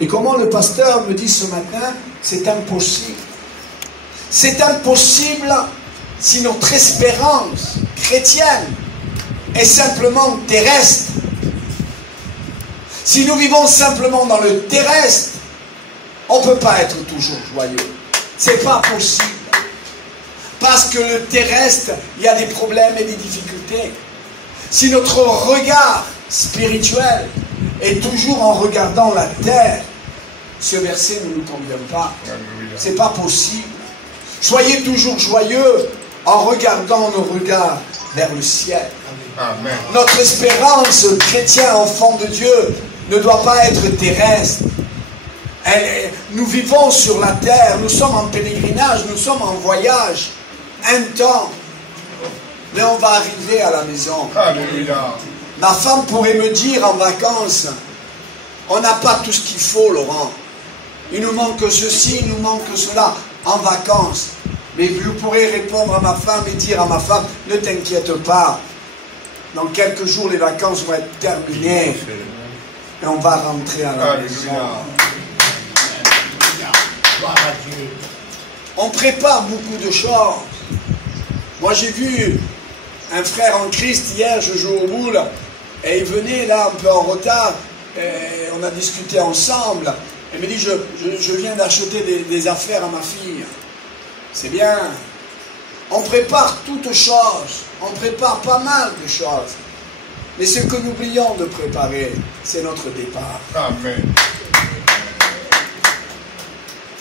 Et comment le pasteur me dit ce matin, c'est impossible. C'est impossible si notre espérance chrétienne est simplement terrestre. Si nous vivons simplement dans le terrestre, on ne peut pas être toujours joyeux. C'est pas possible. Parce que le terrestre, il y a des problèmes et des difficultés. Si notre regard spirituel est toujours en regardant la terre, ce verset ne nous convient pas. C'est pas possible. Soyez toujours joyeux en regardant nos regards vers le ciel. Amen. Notre espérance chrétienne, enfant de Dieu, ne doit pas être terrestre. Nous vivons sur la terre, nous sommes en pèlerinage, nous sommes en voyage, un temps. Mais on va arriver à la maison. Alléluia. Ma femme pourrait me dire en vacances, on n'a pas tout ce qu'il faut, Laurent. Il nous manque ceci, il nous manque cela en vacances. Mais vous pourrez répondre à ma femme et dire à ma femme, ne t'inquiète pas. Dans quelques jours, les vacances vont être terminées. Et on va rentrer à la maison. On prépare beaucoup de choses. Moi, j'ai vu un frère en Christ hier, je joue au boule, et il venait là un peu en retard, et on a discuté ensemble. Il me dit, je viens d'acheter des affaires à ma fille. C'est bien. On prépare toutes choses. On prépare pas mal de choses. Mais ce que nous oublions de préparer, c'est notre départ. Amen.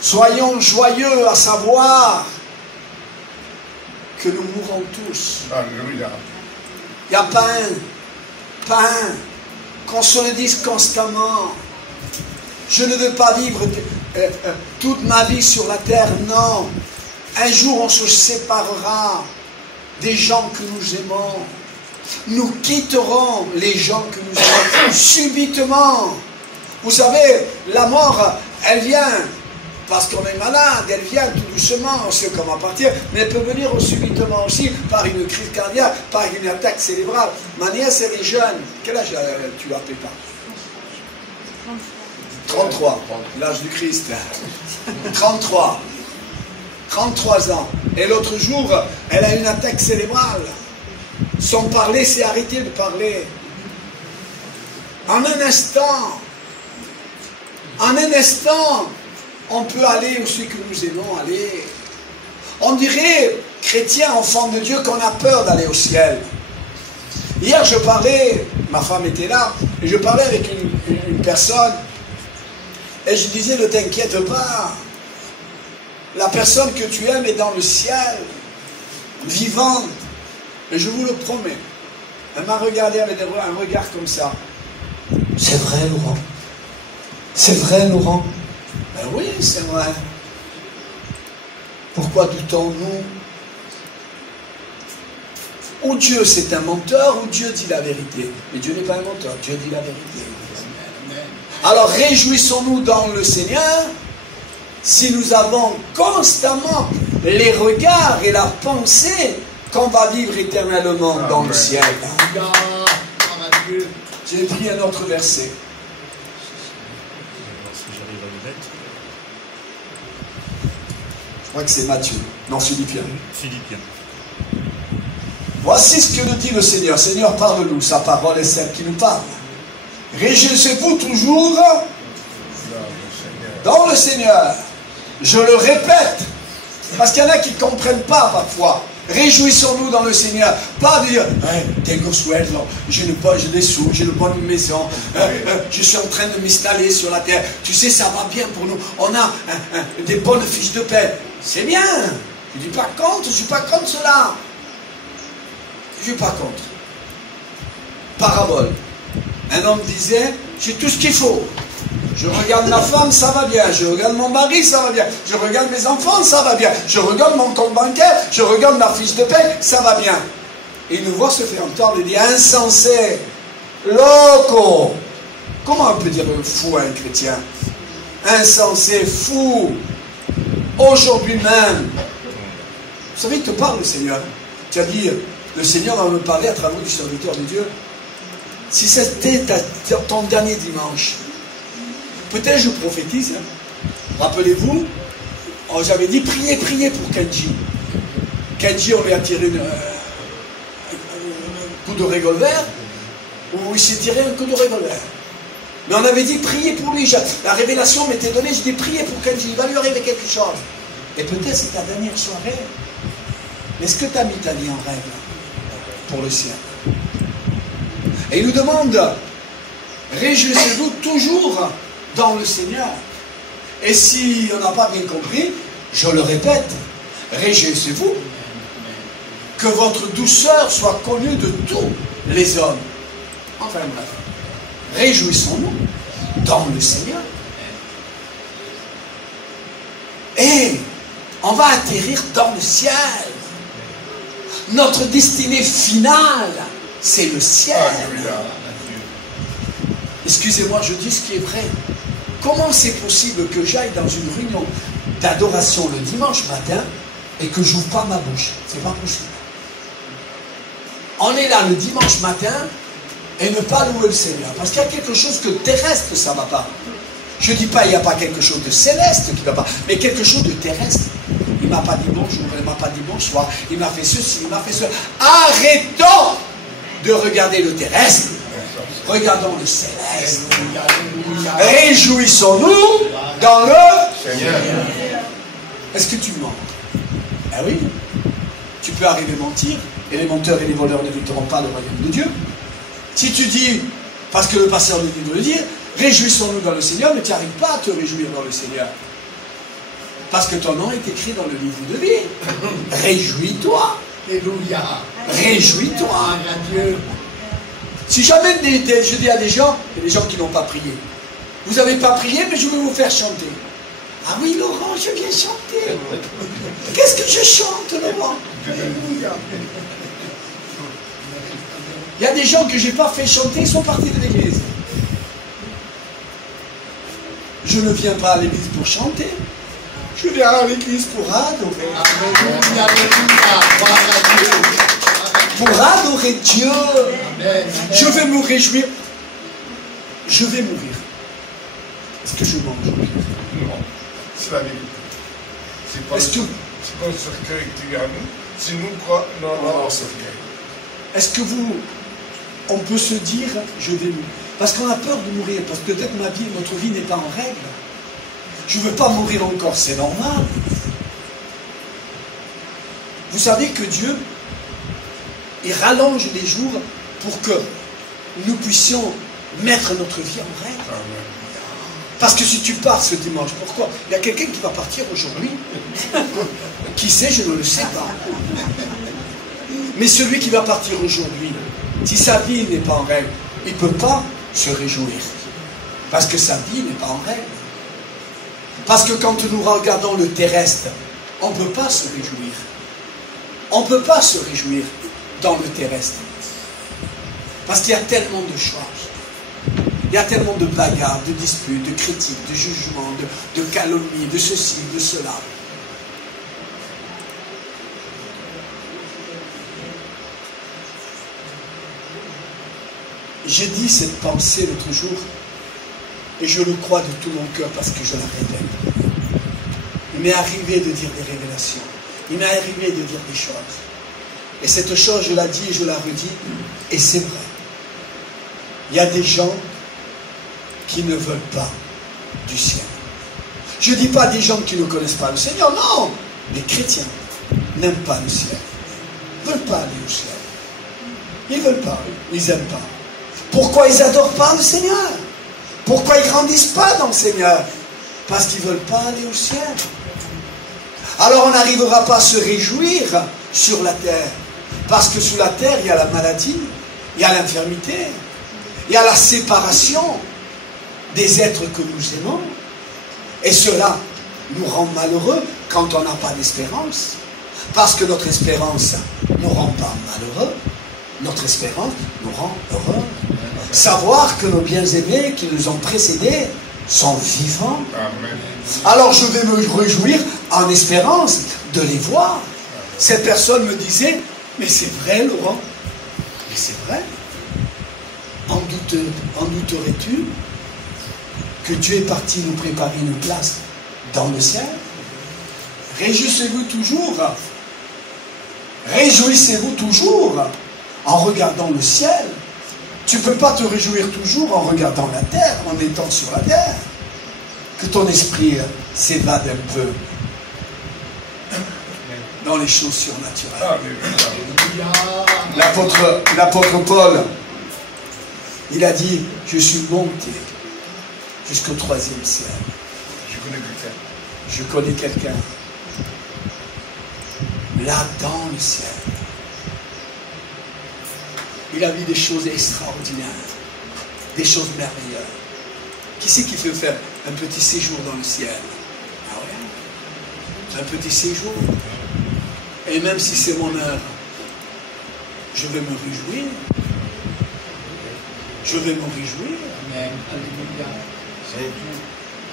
Soyons joyeux à savoir que nous mourrons tous. Alléluia. Il n'y a pas un, qu'on se le dise constamment. Je ne veux pas vivre toute ma vie sur la terre, non. Un jour, on se séparera des gens que nous aimons. Nous quitterons les gens que nous aimons subitement. Vous savez, la mort, elle vient parce qu'on est malade, elle vient tout doucement, on sait comment partir, mais elle peut venir subitement aussi par une crise cardiaque, par une attaque cérébrale. Ma nièce, elle est jeune. Quel âge tu as, Pépa? 33, l'âge du Christ. 33 ans. Et l'autre jour, elle a une attaque cérébrale. Son parler s'est arrêté de parler. En un instant, on peut aller où c'est que nous aimons aller. On dirait, chrétien, enfant de Dieu, qu'on a peur d'aller au ciel. Hier, je parlais, ma femme était là, et je parlais avec une personne, et je disais, ne t'inquiète pas, la personne que tu aimes est dans le ciel, vivante, et je vous le promets. Elle m'a regardé avec un regard comme ça. C'est vrai, Laurent? C'est vrai, Laurent? Ben oui, c'est vrai. Pourquoi doutons-nous? Ou Dieu c'est un menteur, ou Dieu dit la vérité. Mais Dieu n'est pas un menteur, Dieu dit la vérité. Alors réjouissons-nous dans le Seigneur si nous avons constamment les regards et la pensée qu'on va vivre éternellement dans le ciel. J'ai pris un autre verset. Je crois que c'est Matthieu. Non, Philippiens. Voici ce que nous dit le Seigneur. Seigneur, parle-nous. Sa parole est celle qui nous parle. Réjouissez-vous toujours dans le Seigneur. Je le répète. Parce qu'il y en a qui ne comprennent pas parfois. Réjouissons-nous dans le Seigneur. Pas dire, tengo sueldo, j'ai des sous, j'ai une bonne maison, je suis en train de m'installer sur la terre. Tu sais, ça va bien pour nous. On a des bonnes fiches de paie. C'est bien. Je ne dis pas contre, je ne suis pas contre cela. Je ne suis pas contre. Parabole. Un homme disait, j'ai tout ce qu'il faut. Je regarde ma femme, ça va bien. Je regarde mon mari, ça va bien. Je regarde mes enfants, ça va bien. Je regarde mon compte bancaire, je regarde ma fiche de paie, ça va bien. Et il nous voit se faire entendre, il dit, insensé, loco. Comment on peut dire fou à un chrétien? Insensé, fou. Aujourd'hui même. Vous savez, il te parle le Seigneur. Tu as dit, le Seigneur va me parler à travers du serviteur de Dieu. Si c'était ton dernier dimanche, Peut-être je prophétise. Hein. Rappelez-vous, j'avais dit priez pour Kenji. Kenji, on lui a tiré un coup de revolver, ou il s'est tiré un coup de revolver. Mais on avait dit priez pour lui. La révélation m'était donnée, je dis priez pour Kenji, il va lui arriver quelque chose. Et peut-être c'est ta dernière soirée. Est-ce que tu as mis ta vie en règle pour le ciel? Et il nous demande, réjouissez-vous toujours dans le Seigneur. Et si on n'a pas bien compris, je le répète, réjouissez-vous. Que votre douceur soit connue de tous les hommes. Enfin bref, réjouissons-nous dans le Seigneur. Et on va atterrir dans le ciel. Notre destinée finale, c'est le ciel. Excusez-moi, je dis ce qui est vrai. Comment c'est possible que j'aille dans une réunion d'adoration le dimanche matin et que je n'ouvre pas ma bouche? C'est pas possible. On est là le dimanche matin et ne pas louer le Seigneur. Parce qu'il y a quelque chose que terrestre, ça ne va pas. Je ne dis pas qu'il n'y a pas quelque chose de céleste qui ne va pas, mais quelque chose de terrestre. Il ne m'a pas dit bonjour, il ne m'a pas dit bonsoir, il m'a fait ceci, il m'a fait cela. Arrêtons de regarder le terrestre. Regardons le céleste. Réjouissons-nous dans le Seigneur. Est-ce que tu mens? Ah oui. Tu peux arriver à mentir, et les menteurs et les voleurs n'hériteront pas le royaume de Dieu. Si tu dis, parce que le pasteur nous dit de le dire, réjouissons-nous dans le Seigneur, mais tu n'arrives pas à te réjouir dans le Seigneur. Parce que ton nom est écrit dans le livre de vie. Réjouis-toi. Alléluia. Réjouis-toi. Si jamais je dis à des gens, il y a des gens qui n'ont pas prié. Vous n'avez pas prié, mais je vais vous faire chanter. Ah oui, Laurent, je viens chanter. Qu'est-ce que je chante, Laurent? Il y a des gens que je n'ai pas fait chanter, ils sont partis de l'église. Je ne viens pas à l'église pour chanter. Je viens à l'église pour adorer. Pour adorer Dieu. Je vais me réjouir. Je vais mourir. Est-ce que je mange? Non, c'est la vérité. C'est pas, c'est pas un cercueil qui est à nous. C'est nous quoi? Non, non, cercueil. Est-ce que on peut se dire, je vais mourir? Parce qu'on a peur de mourir, parce que peut-être notre vie n'est pas en règle. Je ne veux pas mourir encore, c'est normal. Vous savez que Dieu, il rallonge les jours pour que nous puissions mettre notre vie en règle. Amen. Parce que si tu pars ce dimanche, pourquoi? Il y a quelqu'un qui va partir aujourd'hui. Qui sait, je ne le sais pas. Mais celui qui va partir aujourd'hui, si sa vie n'est pas en règle, il ne peut pas se réjouir. Parce que sa vie n'est pas en règle. Parce que quand nous regardons le terrestre, on ne peut pas se réjouir. On ne peut pas se réjouir dans le terrestre. Parce qu'il y a tellement de choses. Il y a tellement de bagarres, de disputes, de critiques, de jugements, de calomnies, de ceci, de cela. J'ai dit cette pensée l'autre jour, et je le crois de tout mon cœur parce que je la répète. Il m'est arrivé de dire des révélations. Il m'est arrivé de dire des choses. Et cette chose, je la dis et je la redis, et c'est vrai. Il y a des gens qui ne veulent pas du ciel. Je ne dis pas des gens qui ne connaissent pas le Seigneur, non. Les chrétiens n'aiment pas le ciel. Ils ne veulent pas aller au ciel. Ils ne veulent pas, ils n'aiment pas. Pourquoi ils n'adorent pas le Seigneur? Pourquoi ils ne grandissent pas dans le Seigneur? Parce qu'ils ne veulent pas aller au ciel. Alors on n'arrivera pas à se réjouir sur la terre. Parce que sous la terre, il y a la maladie, il y a l'infirmité, il y a la séparation des êtres que nous aimons. Et cela nous rend malheureux quand on n'a pas d'espérance. Parce que notre espérance ne nous rend pas malheureux. Notre espérance nous rend heureux. Savoir que nos bien-aimés qui nous ont précédés sont vivants. Amen. Alors je vais me réjouir en espérance de les voir. Cette personne me disait, mais c'est vrai Laurent, mais c'est vrai. En douterais-tu que Dieu est parti nous préparer une place dans le ciel. Réjouissez-vous toujours. Réjouissez-vous toujours en regardant le ciel. Tu ne peux pas te réjouir toujours en regardant la terre, en étant sur la terre. Que ton esprit s'évade un peu dans les choses surnaturelles. L'apôtre Paul, il a dit, je suis monté jusqu'au 3e ciel. Je connais quelqu'un. Là, dans le ciel. Il a vu des choses extraordinaires, des choses merveilleuses. Qui c'est qui veut faire un petit séjour dans le ciel? Ah ouais? Un petit séjour. Et même si c'est mon œuvre, je vais me réjouir. Je vais me réjouir. Amen.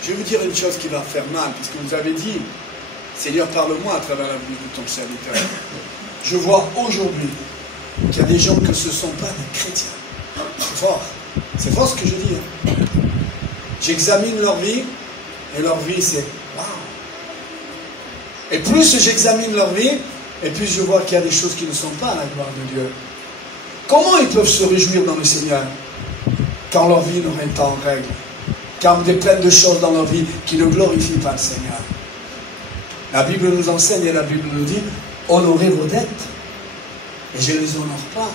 Je vais vous dire une chose qui va faire mal, parce que vous avez dit, Seigneur, parle-moi à travers la vie de ton serviteur. Je vois aujourd'hui qu'il y a des gens que ce ne sont pas des chrétiens. C'est fort. C'est fort ce que je dis. J'examine leur vie, et leur vie c'est waouh. Et plus j'examine leur vie, et plus je vois qu'il y a des choses qui ne sont pas à la gloire de Dieu. Comment ils peuvent se réjouir dans le Seigneur quand leur vie n'aurait pas en règle, quand il y a plein de choses dans leur vie qui ne glorifient pas le Seigneur? La Bible nous enseigne et la Bible nous dit, honorez vos dettes. Et je ne les honore pas.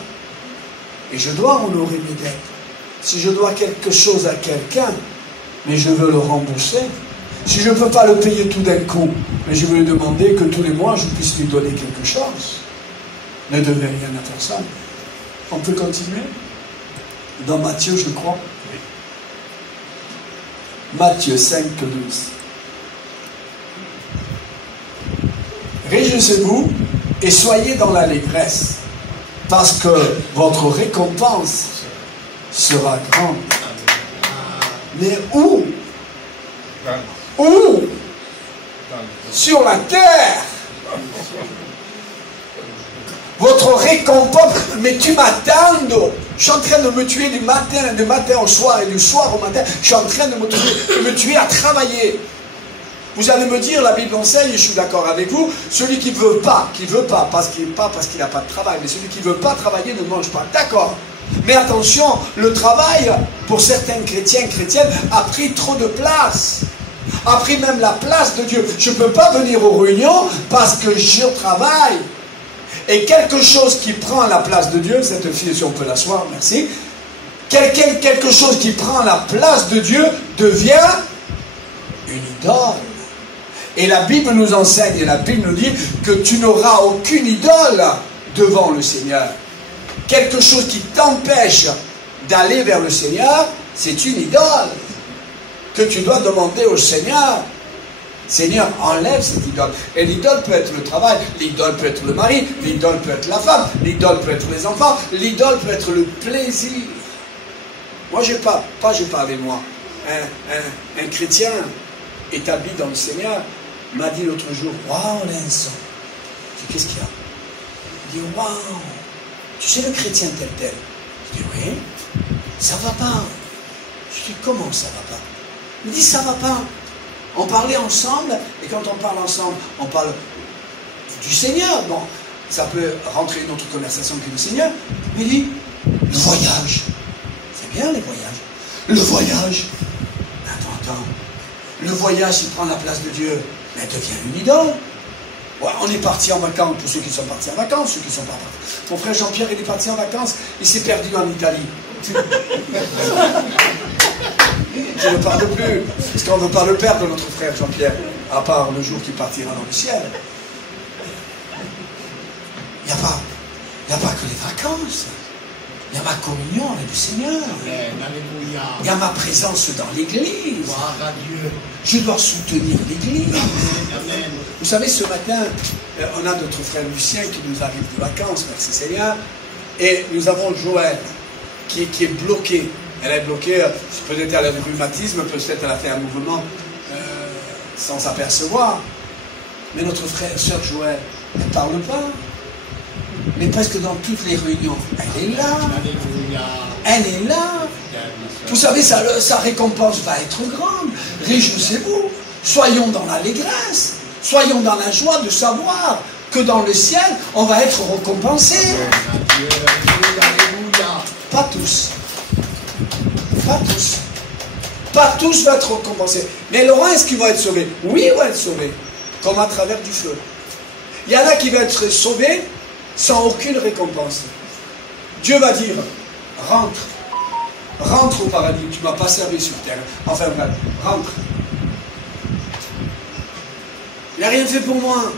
Et je dois honorer mes dettes. Si je dois quelque chose à quelqu'un, mais je veux le rembourser. Si je ne peux pas le payer tout d'un coup, mais je veux lui demander que tous les mois, je puisse lui donner quelque chose. Ne devez rien à personne. On peut continuer? Dans Matthieu, je crois. Matthieu 5, 12. Réjouissez-vous et soyez dans l'allégresse, parce que votre récompense sera grande. Mais où? Où? Sur la terre. Votre récompense. Mais tu m'attends. Je suis en train de me tuer du matin au soir et du soir au matin. Je suis en train de me tuer à travailler. Vous allez me dire, la Bible enseigne, et je suis d'accord avec vous, celui qui ne veut pas, pas parce qu'il n'a pas de travail, mais celui qui ne veut pas travailler ne mange pas. D'accord. Mais attention, le travail, pour certains chrétiens, chrétiennes, a pris trop de place. A pris même la place de Dieu. Je ne peux pas venir aux réunions parce que je travaille. Et quelque chose qui prend la place de Dieu, cette fille, si on peut l'asseoir, merci. Quelque chose qui prend la place de Dieu devient une idole. Et la Bible nous enseigne, et la Bible nous dit que tu n'auras aucune idole devant le Seigneur. Quelque chose qui t'empêche d'aller vers le Seigneur, c'est une idole que tu dois demander au Seigneur. Seigneur, enlève cette idole. Et l'idole peut être le travail, l'idole peut être le mari, l'idole peut être la femme, l'idole peut être les enfants, l'idole peut être le plaisir. Moi, je parle de moi. Un chrétien établi dans le Seigneur m'a dit l'autre jour, waouh, l'encens. Je dis, qu'est-ce qu'il y a? Il dit, waouh, tu sais le chrétien tel. Je dis, oui, ça va pas. Je dis, comment ça va pas? Il me dit, ça va pas. On parlait ensemble, et quand on parle ensemble, on parle du Seigneur. Bon, ça peut rentrer une autre conversation que le Seigneur. Mais il dit, le voyage. C'est bien les voyages. Le voyage. Attends. Le voyage, il prend la place de Dieu, mais devient une idole. Ouais, on est parti en vacances, pour ceux qui sont partis en vacances, ceux qui ne sont pas partis. Mon frère Jean-Pierre, il est parti en vacances, il s'est perdu en Italie. Je ne parle plus, parce qu'on ne veut pas le perdre, notre frère Jean-Pierre, à part le jour qu'il partira dans le ciel. Il n'y a pas que les vacances. Il y a ma communion avec le Seigneur. Il y a ma présence dans l'église. Je dois soutenir l'église. Vous savez, ce matin, on a notre frère Lucien qui nous arrive de vacances, merci Seigneur. Et nous avons Joël qui est bloquée. Elle est bloquée, peut-être elle a du rhumatisme, peut-être elle a fait un mouvement sans s'apercevoir. Mais notre frère, sœur Joël, elle ne parle pas. Mais presque dans toutes les réunions, elle est là. Elle est là. Vous savez, sa récompense va être grande. Réjouissez-vous. Soyons dans l'allégresse. Soyons dans la joie de savoir que dans le ciel, on va être récompensés. Pas tous. Pas tous. Pas tous vont être récompensés. Mais Laurent, est-ce qu'ils vont être sauvés? Oui, ils vont être sauvés. Comme à travers du feu. Il y en a qui vont être sauvés sans aucune récompense. Dieu va dire, rentre. Rentre au paradis. Tu ne m'as pas servi sur terre. Enfin bref, rentre. Il n'a rien fait pour moi.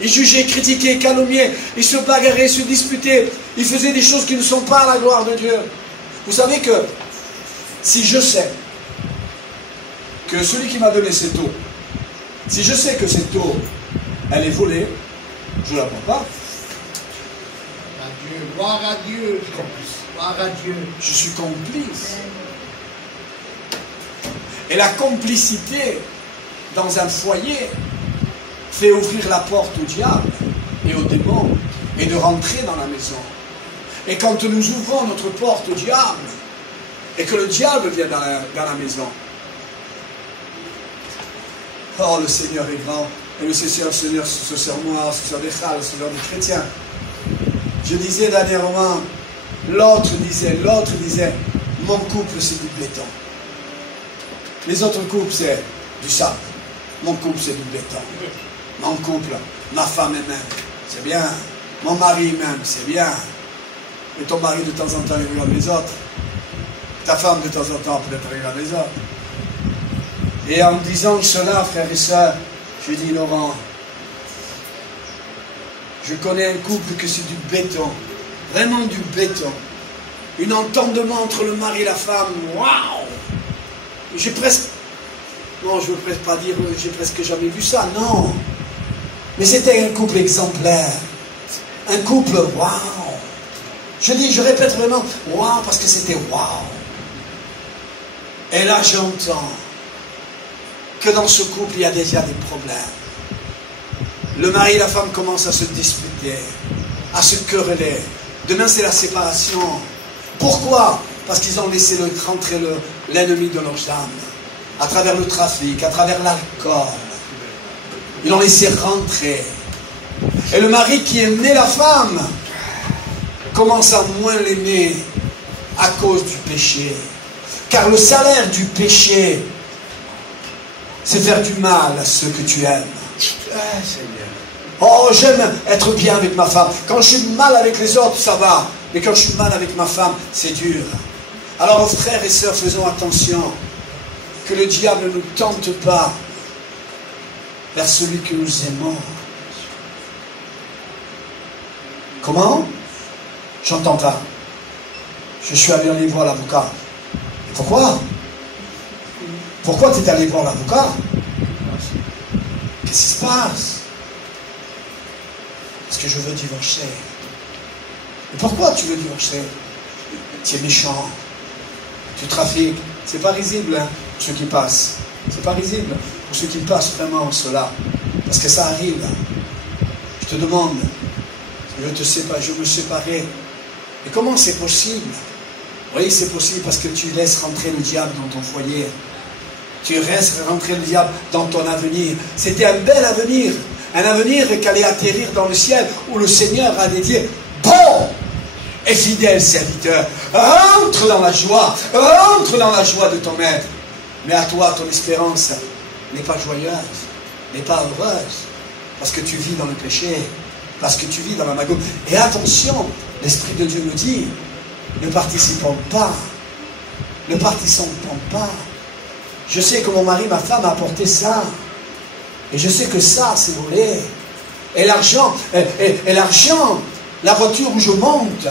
Il jugeait, critiquait, calomniait. Il se bagarrait, se disputait. Il faisait des choses qui ne sont pas à la gloire de Dieu. Vous savez que si je sais que celui qui m'a donné cette eau, si je sais que cette eau, elle est volée, je ne la prends pas. Gloire à Dieu. Gloire à Dieu. Je suis complice. Et la complicité dans un foyer fait ouvrir la porte au diable et aux démons et de rentrer dans la maison. Et quand nous ouvrons notre porte au diable et que le diable vient dans la maison, oh, le Seigneur est grand. Et le Seigneur, ce sert moi, ce sert des chals, ce sert des chrétiens. Je disais dernièrement, l'autre disait, mon couple c'est du béton. Les autres couples c'est du sable. Mon couple c'est du béton. Mon couple, ma femme elle-même, c'est bien. Mon mari même, c'est bien. Et ton mari de temps en temps il regarde les autres. Ta femme de temps en temps peut-être regarde les autres. Et en disant cela, frères et sœurs, je dis Laurent, je connais un couple que c'est du béton, vraiment du béton. Un entendement entre le mari et la femme, waouh! J'ai presque, non je ne veux presque pas dire, j'ai presque jamais vu ça, non. Mais c'était un couple exemplaire, un couple waouh. Je répète vraiment waouh parce que c'était waouh. Et là j'entends que dans ce couple, il y a déjà des problèmes. Le mari et la femme commencent à se disputer, à se quereller. Demain, c'est la séparation. Pourquoi? Parce qu'ils ont laissé rentrer l'ennemi de leurs âmes, à travers le trafic, à travers l'alcool. Ils l'ont laissé rentrer. Et le mari qui aimait la femme commence à moins l'aimer à cause du péché. Car le salaire du péché, c'est faire du mal à ceux que tu aimes. Oh, j'aime être bien avec ma femme. Quand je suis mal avec les autres, ça va. Mais quand je suis mal avec ma femme, c'est dur. Alors, frères et sœurs, faisons attention. Que le diable ne nous tente pas vers celui que nous aimons. Comment? J'entends pas. Je suis allé voir l'avocat. Pourquoi? Pourquoi tu es allé voir l'avocat? Qu'est-ce qui se passe? Parce que je veux divorcer. Et pourquoi tu veux divorcer? Tu es méchant. Tu trafiques. C'est pas risible, hein, pour ceux qui passent. C'est pas risible pour ceux qui passent vraiment cela. Parce que ça arrive. Je te demande. Je me séparer. Et comment c'est possible? Oui, c'est possible parce que tu laisses rentrer le diable dans ton foyer. Tu laisses rentrer le diable dans ton avenir. C'était un bel avenir. Un avenir qui allait atterrir dans le ciel où le Seigneur allait dire bon et fidèle serviteur, rentre dans la joie de ton maître. Mais à toi, ton espérance n'est pas joyeuse, n'est pas heureuse, parce que tu vis dans le péché, parce que tu vis dans la magouille. Et attention, l'Esprit de Dieu nous dit, ne participons pas, ne participons pas. Je sais que mon mari, ma femme a apporté ça. Et je sais que ça, c'est volé. Et l'argent, la voiture où je monte,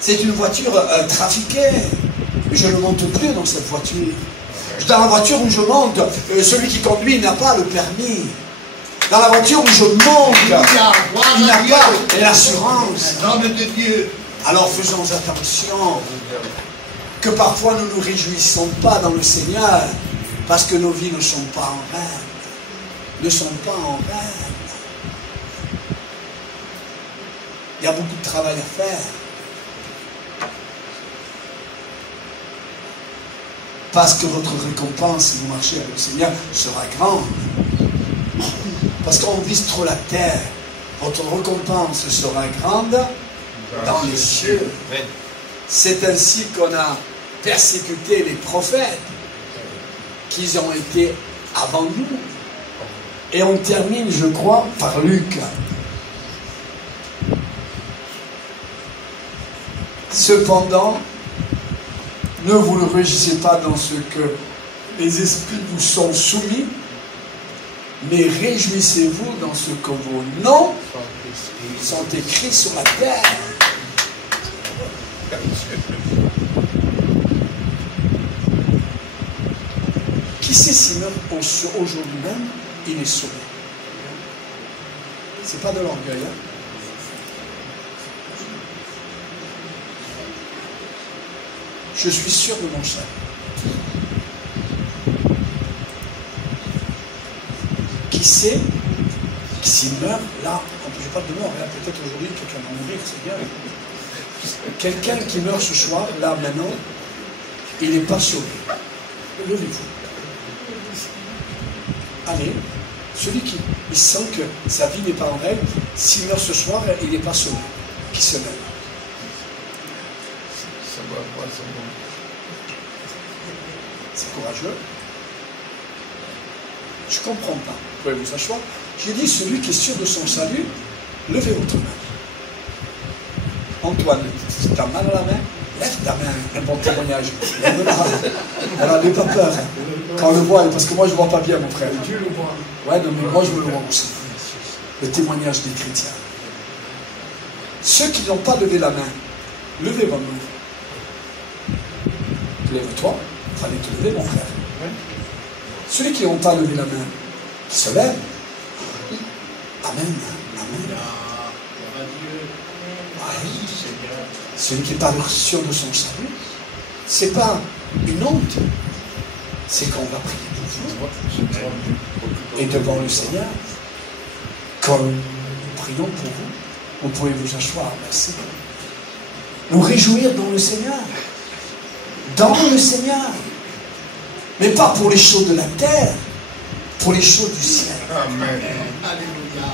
c'est une voiture trafiquée. Je ne monte plus dans cette voiture. Dans la voiture où je monte, celui qui conduit n'a pas le permis. Dans la voiture où je monte, il n'a pas l'assurance. Alors faisons attention que parfois nous ne nous réjouissons pas dans le Seigneur parce que nos vies ne sont pas en règle. Ne sont pas en règle. Il y a beaucoup de travail à faire. Parce que votre récompense, si vous marchez avec le Seigneur, sera grande. Parce qu'on vise trop la terre. Votre récompense sera grande dans les cieux. C'est ainsi qu'on a persécuté les prophètes qui ont été avant nous. Et on termine, je crois, par Luc. Cependant, ne vous ne réjouissez pas dans ce que les esprits vous sont soumis, mais réjouissez-vous dans ce que vos noms sont écrits sur la terre. Qui sait s'il meurt aujourd'hui même, il est sauvé. C'est pas de l'orgueil, hein? Je suis sûr de mon salut. Qui sait, s'il meurt, là, je parle de mort, hein, peut-être aujourd'hui quelqu'un va mourir, c'est bien. Quelqu'un qui meurt ce soir, là, maintenant, il n'est pas sauvé. Levez-vous. Allez, celui qui sent que sa vie n'est pas en règle, s'il meurt ce soir, il n'est pas sauvé. Qui se lève. C'est courageux. Je ne comprends pas. Vous pouvez vous asseoir. J'ai dit, celui qui est sûr de son salut, levez votre main. Antoine, si tu as mal à la main, lève ta main. Un bon témoignage. Alors, n'aie pas peur. Quand on le voit, parce que moi je ne vois pas bien, mon frère. Dieu le voit. Ouais, non, mais moi je veux le voir aussi. Le témoignage des chrétiens. Ceux qui n'ont pas levé la main, levez votre main. Lève-toi, il fallait te lever, mon frère. Celui qui n'ont pas levé la main, qui se lève. Amen. Amen. Ouais. Celui qui n'est pas sûr de son salut, ce n'est pas une honte. C'est qu'on va prier pour vous. Et devant le Seigneur, comme nous prions pour vous, vous pouvez vous asseoir. Merci. Nous réjouir dans le Seigneur. Dans le Seigneur. Mais pas pour les choses de la terre, pour les choses du ciel. Amen. Alléluia.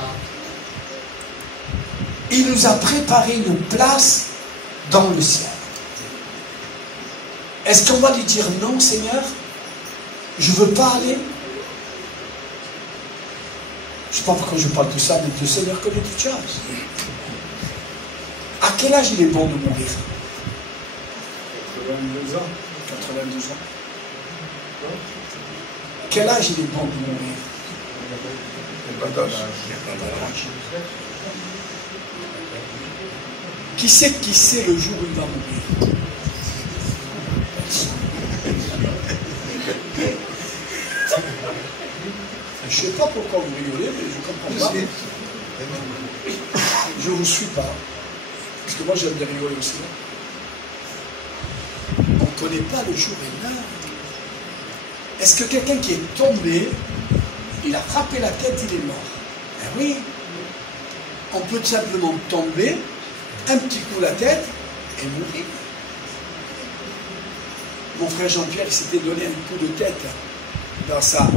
Il nous a préparé une place dans le ciel. Est-ce qu'on va lui dire non, Seigneur? Je ne veux pas aller. Je ne sais pas pourquoi je parle de ça, mais le Seigneur connaît toutes choses. À quel âge il est bon de mourir? 82 ans. 82 ans. Quel âge il est bon de mourir? Il n'y a pas d'âge. Qui sait le jour où il va mourir? Je ne sais pas pourquoi vous rigolez, mais je ne comprends pas. Je ne vous suis pas. Parce que moi j'aime bien rigoler aussi. On ne connaît pas le jour et l'heure. Est-ce que quelqu'un qui est tombé, il a frappé la tête, il est mort? Ben oui. On peut tout simplement tomber, un petit coup la tête et mourir. Mon frère Jean-Pierre, il s'était donné un coup de tête dans sa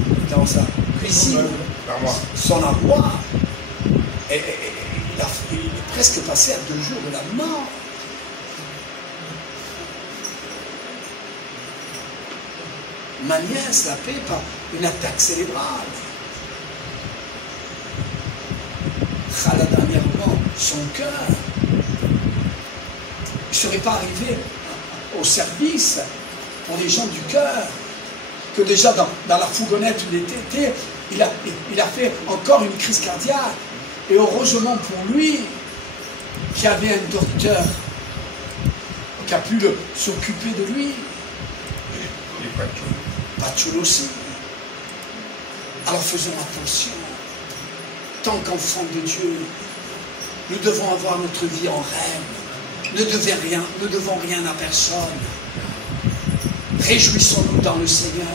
cuisine, son armoire. Et il est presque passé à 2 jours de la mort. Ma nièce l'a fait par une attaque cérébrale. Khala, dernièrement, son cœur. Il ne serait pas arrivé au service pour les gens du cœur que déjà dans la fourgonnette où il était, il a fait encore une crise cardiaque. Et heureusement pour lui, qu'il y avait un docteur qui a pu s'occuper de lui. Patchoul aussi. Alors faisons attention. Tant qu'enfants de Dieu, nous devons avoir notre vie en règle. Ne devons rien à personne. Réjouissons-nous dans le Seigneur.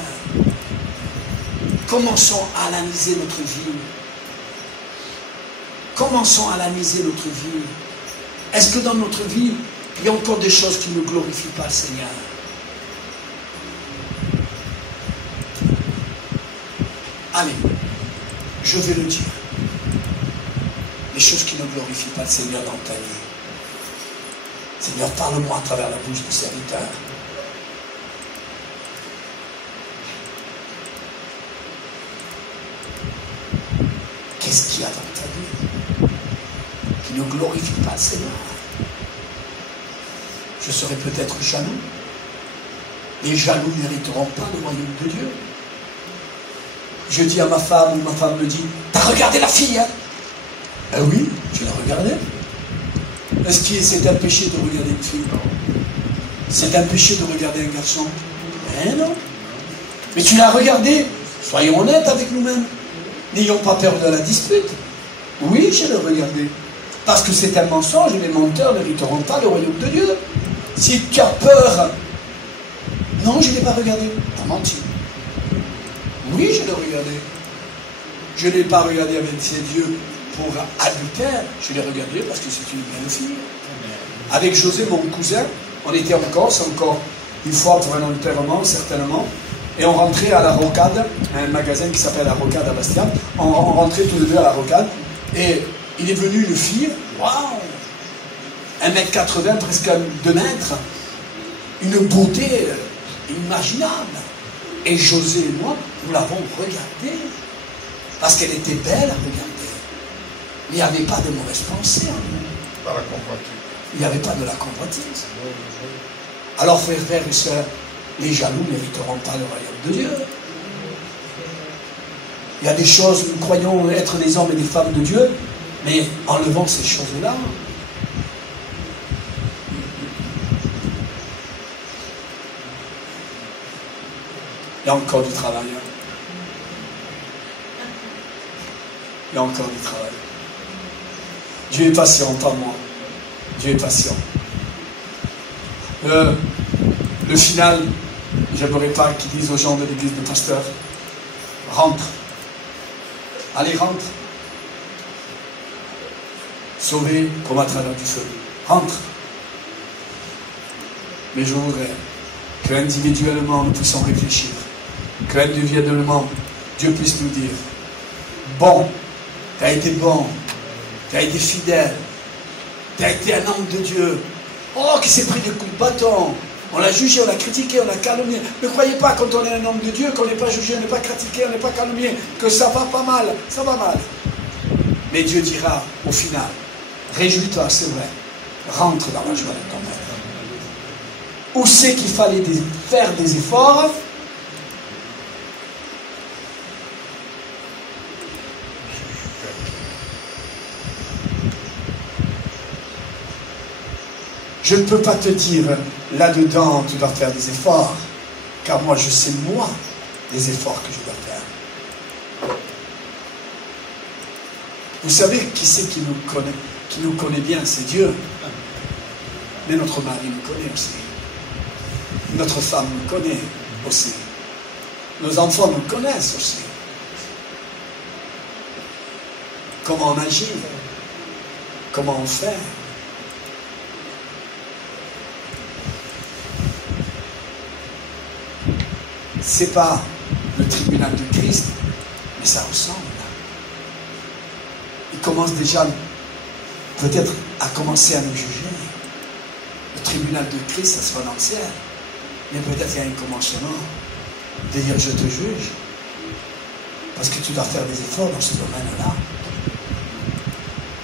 Commençons à analyser notre vie. Commençons à analyser notre vie. Est-ce que dans notre vie, il y a encore des choses qui ne glorifient pas le Seigneur? Allez, je vais le dire. Les choses qui ne glorifient pas le Seigneur dans ta vie. Seigneur, parle-moi à travers la bouche du serviteur. Qu'est-ce qu'il y a dans ta vie qui ne glorifie pas le Seigneur? Je serai peut-être jaloux. Les jaloux n'hériteront pas le royaume de Dieu. Je dis à ma femme, ou ma femme me dit, t'as regardé la fille, hein? Ah oui, je l'ai regardée. Est-ce que c'est un péché de regarder une fille? C'est un péché de regarder un garçon? Mais non. Mais tu l'as regardé. Soyons honnêtes avec nous-mêmes. N'ayons pas peur de la dispute. Oui, je l'ai regardé. Parce que c'est un mensonge et les menteurs n'hériteront pas le royaume de Dieu. Si tu as peur, non, je ne l'ai pas regardé. Tu as menti. Oui, je l'ai regardé. Je ne l'ai pas regardé avec ses yeux pour adultère. Je l'ai regardé parce que c'est une belle fille. Avec José, mon cousin, on était en Corse, encore une fois pour un enterrement, certainement. Et on rentrait à la Rocade, un magasin qui s'appelle la Rocade à Bastia. On rentrait tous les deux à la Rocade. Et il est venu une fille, waouh, 1m80, presque 2 mètres. Une beauté inimaginable. Et José et moi, nous l'avons regardée. Parce qu'elle était belle à regarder. Il n'y avait pas de mauvaises pensées en nous. Pas la convoitise. Il n'y avait pas de la convoitise. Alors, frères et sœurs, les jaloux n'hériteront pas le royaume de Dieu. Il y a des choses, nous croyons être des hommes et des femmes de Dieu, mais enlevons ces choses-là. Il y a encore du travail. Il y a encore du travail. Dieu est patient, pas moi. Dieu est patient. Le final, j'aimerais pas qu'ils disent aux gens de l'église de pasteur, rentre. Allez, rentre. Sauvé comme à travers du feu. Rentre. Mais je voudrais qu'individuellement nous puissions réfléchir. Qu'individuellement Dieu puisse nous dire, bon, tu as été bon, tu as été fidèle, tu as été un homme de Dieu. Oh, qui s'est pris des coups de bâton. On l'a jugé, on l'a critiqué, on l'a calomnié. Ne croyez pas quand on est un homme de Dieu qu'on n'est pas jugé, on n'est pas critiqué, on n'est pas calomnié, que ça va pas mal, ça va mal. Mais Dieu dira au final, réjouis-toi, c'est vrai, rentre dans la joie de ton Père. Où c'est qu'il fallait faire des efforts? Je ne peux pas te dire, là-dedans, tu dois faire des efforts, car moi, je sais, moi, les efforts que je dois faire. Vous savez qui c'est qui nous connaît bien? C'est Dieu. Mais notre mari nous connaît aussi. Notre femme nous connaît aussi. Nos enfants nous connaissent aussi. Comment on agit? Comment on fait? C'est pas le tribunal de Christ, mais ça ressemble. Il commence déjà peut-être à commencer à nous juger. Le tribunal de Christ, ça sera dans le ciel. Mais peut-être il y a un commencement de dire je te juge. Parce que tu dois faire des efforts dans ce domaine-là.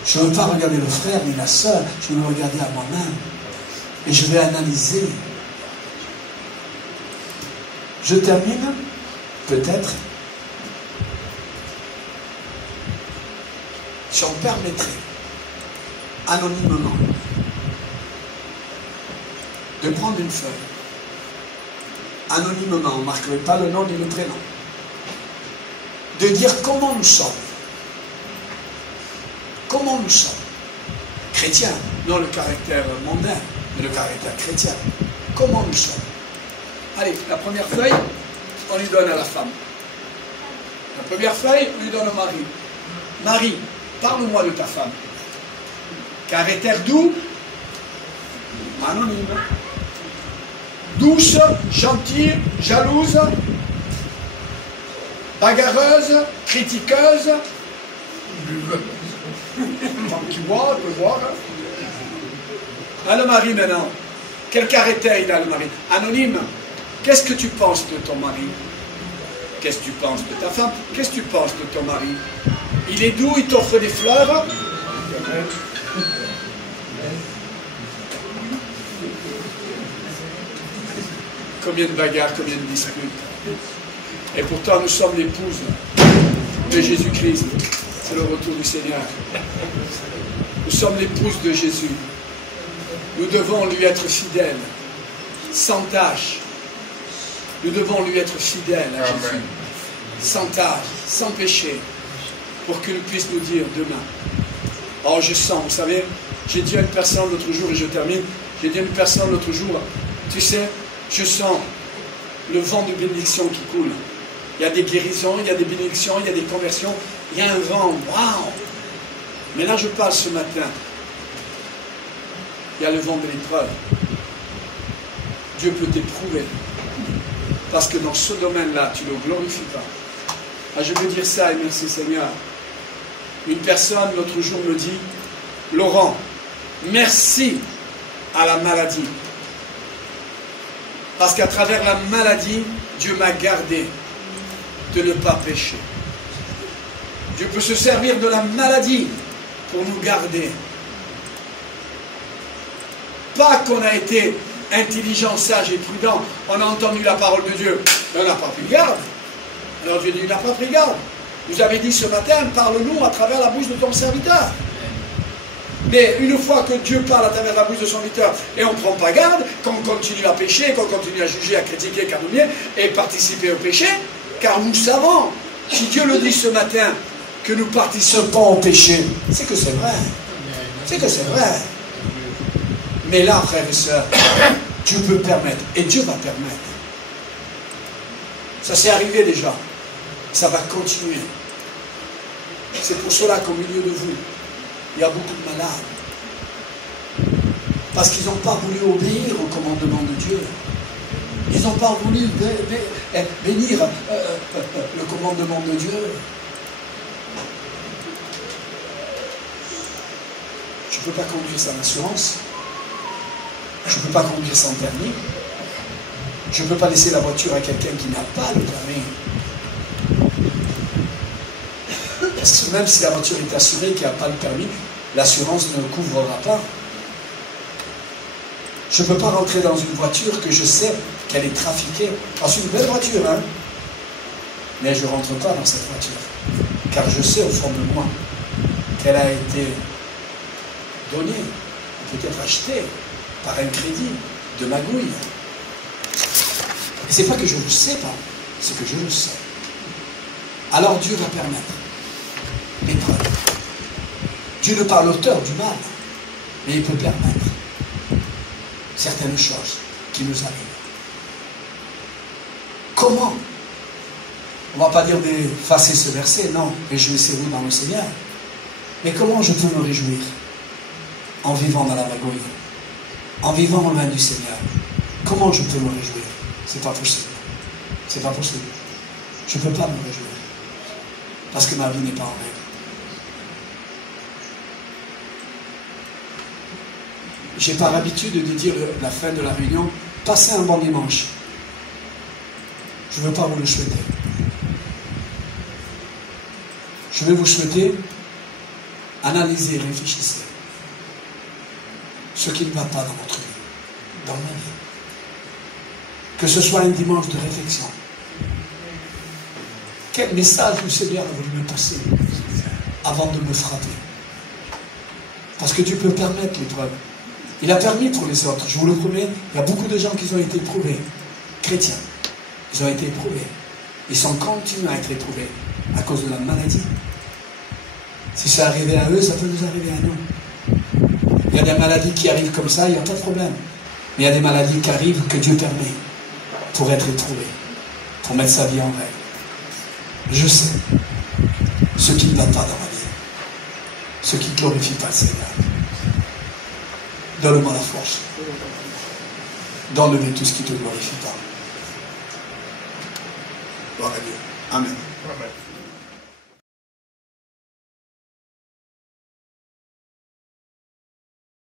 Je ne veux pas regarder le frère ni la sœur, je veux me regarder à moi-même. Et je vais analyser. Je termine, peut-être, si on permettrait, anonymement, de prendre une feuille. Anonymement, on ne marquerait pas le nom ni le prénom. De dire comment nous sommes. Comment nous sommes. Chrétiens, non le caractère mondain, mais le caractère chrétien. Comment nous sommes. Allez, la première feuille, on lui donne à la femme. La première feuille, on lui donne au mari. Marie, parle-moi de ta femme. Caractère doux, anonyme. Douce, gentille, jalouse. bagarreuse, critiqueuse, qui boit, peut boire. Ah, le mari maintenant. Quel caractère il a, le mari? Anonyme. Qu'est-ce que tu penses de ton mari? Qu'est-ce que tu penses de ta femme? Qu'est-ce que tu penses de ton mari? Il est doux, il t'offre des fleurs. Combien de bagarres, combien de disputes. Et pourtant, nous sommes l'épouse de Jésus-Christ. C'est le retour du Seigneur. Nous sommes l'épouse de Jésus. Nous devons lui être fidèles, sans tâche. Nous devons lui être fidèles à Jésus, sans tâche, sans péché, pour qu'il puisse nous dire demain. Oh, je sens, vous savez, j'ai dit à une personne l'autre jour, et je termine, j'ai dit à une personne l'autre jour, tu sais, je sens le vent de bénédiction qui coule. Il y a des guérisons, il y a des bénédictions, il y a des conversions, il y a un vent, waouh! Mais là, je parle ce matin. Il y a le vent de l'épreuve. Dieu peut t'éprouver. Parce que dans ce domaine-là, tu ne le glorifies pas. Ah, je veux dire ça, et merci Seigneur. Une personne, l'autre jour, me dit, Laurent, merci à la maladie. Parce qu'à travers la maladie, Dieu m'a gardé de ne pas pécher. Dieu peut se servir de la maladie pour nous garder. Pas qu'on a été intelligent, sage et prudent, on a entendu la parole de Dieu, mais on n'a pas pris garde. Alors Dieu dit, il n'a pas pris garde. Vous avez dit ce matin, parle-nous à travers la bouche de ton serviteur. Mais une fois que Dieu parle à travers la bouche de son serviteur et on ne prend pas garde, qu'on continue à pécher, qu'on continue à juger, à critiquer, calomnier et participer au péché, car nous savons, si Dieu le dit ce matin, que nous participons au péché, c'est que c'est vrai. C'est que c'est vrai. Mais là, frères et sœurs, Dieu peut permettre, et Dieu va permettre. Ça s'est arrivé déjà. Ça va continuer. C'est pour cela qu'au milieu de vous, il y a beaucoup de malades. Parce qu'ils n'ont pas voulu obéir au commandement de Dieu. Ils n'ont pas voulu bénir le commandement de Dieu. Je ne peux pas conduire sans assurance. Je ne peux pas conduire sans permis. Je ne peux pas laisser la voiture à quelqu'un qui n'a pas le permis. Parce que même si la voiture est assurée, qui n'a pas le permis, l'assurance ne couvrira pas. Je ne peux pas rentrer dans une voiture que je sais qu'elle est trafiquée. C'est une belle voiture, hein. Mais je ne rentre pas dans cette voiture. Car je sais au fond de moi qu'elle a été donnée, peut-être achetée par un crédit de magouille. Et ce n'est pas que je ne le sais pas, c'est que je le sais. Alors Dieu va permettre l'épreuve. Dieu n'est pas l'auteur du mal, mais il peut permettre certaines choses qui nous arrivent. Comment? On ne va pas dire d'effacer ce verset, non, réjouissez-vous dans le Seigneur. Mais comment je peux me réjouir? En vivant dans la magouille, en vivant loin du Seigneur. Comment je peux me réjouir? C'est pas possible. C'est pas possible. Je ne peux pas me réjouir. Parce que ma vie n'est pas en règle. J'ai par habitude de dire à la fin de la réunion, passez un bon dimanche. Je ne veux pas vous le souhaiter. Je vais vous souhaiter, analysez, réfléchissez. Ce qui ne va pas dans votre vie, dans ma vie. Que ce soit un dimanche de réflexion. Quel message le Seigneur a voulu me passer avant de me frapper? Parce que Dieu peut permettre l'épreuve. Il a permis pour les autres. Je vous le promets, il y a beaucoup de gens qui ont été éprouvés. Chrétiens. Ils ont été éprouvés. Ils sont continués à être éprouvés à cause de la maladie. Si ça arrivait à eux, ça peut nous arriver à nous. Il y a des maladies qui arrivent comme ça, il n'y a pas de problème. Mais il y a des maladies qui arrivent que Dieu permet pour être éprouvé, pour mettre sa vie en règle. Je sais ce qui ne va pas dans ma vie, ce qui ne glorifie pas le Seigneur. Donne-moi la force d'enlever tout ce qui ne te glorifie pas. Gloire à Dieu. Amen. Amen.